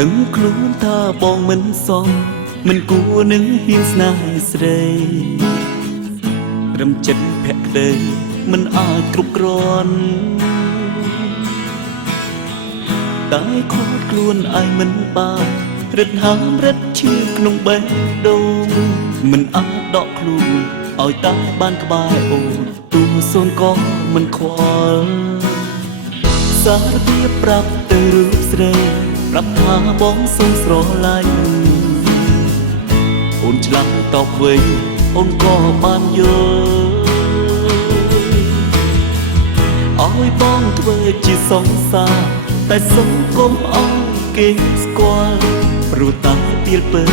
ដឹងខ្លួនថាបងមិនសមមិនគួរនឹងហ៊ានស្នេហ៍ស្រីរំចិត្តភក្តីមិនអាចគ្រប់គ្រាន់តែខកខ្លួនឯងមិនបានរឹតហាមរឹតឈឺក្នុងបេះដូងមិនអាចដកខ្លួនឲ្យតែបានក្បែរអូនទូសូនក៏មិនខ្វល់សារភាពប្រាប់ទៅរូបស្រីប្រាប់ថាបងសូមស្រឡាញ់អូនឆ្លាស់តបវិញអូនក៏បានយល់ឲ្យបងធ្វើជាសង្សារតែសុំកុំឲ្យគេស្គាល់ព្រោះតាទៀលពើ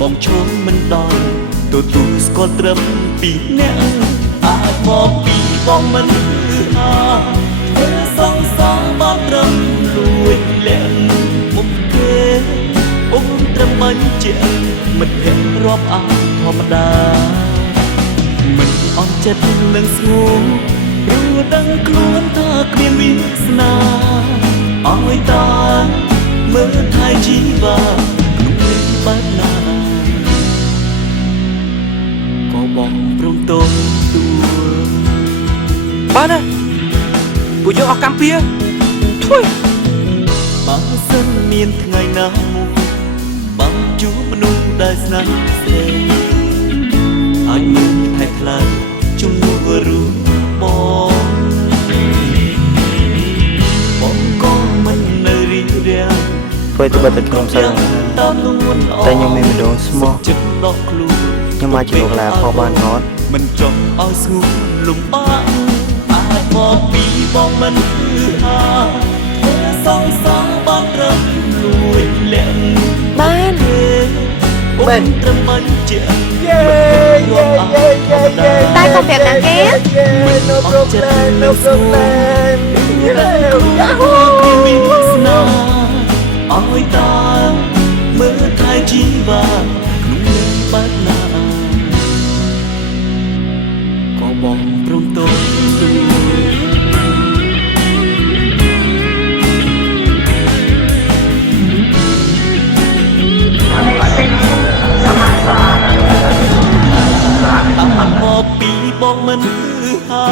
បងឈោមមិនដល់ទទួលស្គាល់ត្រឹមពីអ្នកអាចមកពីបងមិនថាធ្វើសង្សារបានត្រឹមលួចលាក់មុខគេអូនត្រឹមបញ្ជាមិនភ័ក្ររាប់អានធម្មតាមិនអន់ចិត្តនឹងស្ងួនព្រោះដឹងខ្លួនថាគ្មានវាសនាឲ្យតាមើលថែជីវ៉ាក្នុងលេខបាត់ណាក៏បងព្រមទោសទួលបានណាពួកយើងអស់កម្មពៀធួយបើសិនមានថ្ងៃណាមួយបងជួបមនុស្សដែលស្នេហ៍ស្រីអាចមានថែផ្លាយជំនួសរូបបងក៏មិននៅរីករាយធ្វើទៅបិទទៅក្នុងសើតែខ្ញុំមានម្ដងស្មោះចិត្តដកខ្លួនខ្ញុំមកជាលោកឡាផងបានអត់មិនចង់ឲ្យស្ងួនលំបាកអាចមកពីបងមិនថាធ្វើសងសាបានត្រឹមលួចលាក់បានអូនត្រឹមបញ្ជាតែកុំប្រាប់ណាគេ No problem No problem ឲ្យតាមើលថែជីវ៉ាក្នុងលេខបាត់ណាក៏បងព្រមទោសតាមមកពីបងមិនថា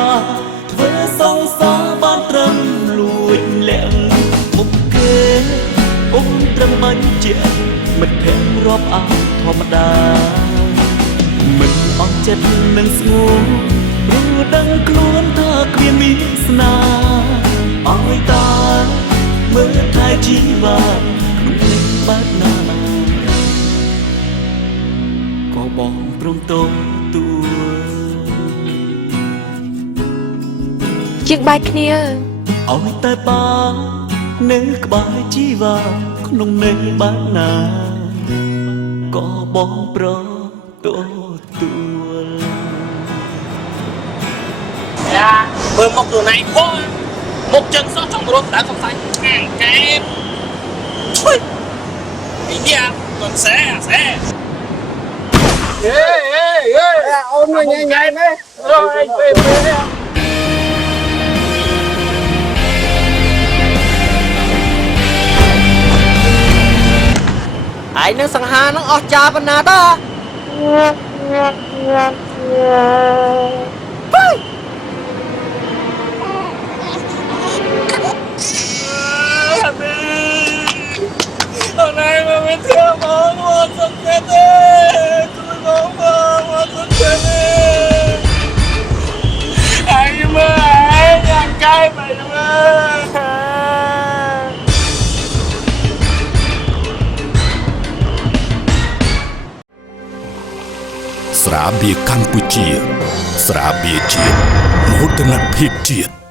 ធ្វើសងសាបានត្រឹមលួចលាក់មុខគេអូនត្រឹមបញ្ជាមិនភ័ក្ររាប់អានធម្មតាមិនអន់ចិត្តនឹងស្ងួនព្រោះដឹងខ្លួនថាគ្មានមានស្នាឲ្យតាមើលថែជីវ៉ាក្នុងលេខបាត់ណាក៏បងព្រមទោសទួលជាងបែកគ្នាឲ្យតែបងនៅក្បែរជីវ៉ាក្នុងនៃបាត់ណាក៏បងប្រទោទួលយ៉ាមើលមកខ្លួនឯងផងមុខចឹងសោះចង់រត់ដល់សំសាយខាងកែបឈុយអីយ៉ាកូនសែអូនញ៉ៃញ៉ៃណារកអីពេលឯងនឹងសង្ហានឹងអស់ចាប៉ុណ្ណាតើអូនឯងមិនធ្វើមកសុខចិត្តទេជួយមកសុខចិត្តទេឯងមើលឯងយ៉ាងកាយបែបមើលស្រាបៀរកម្ពុជាស្រាបៀរជាតិមោទនភាពជាតិ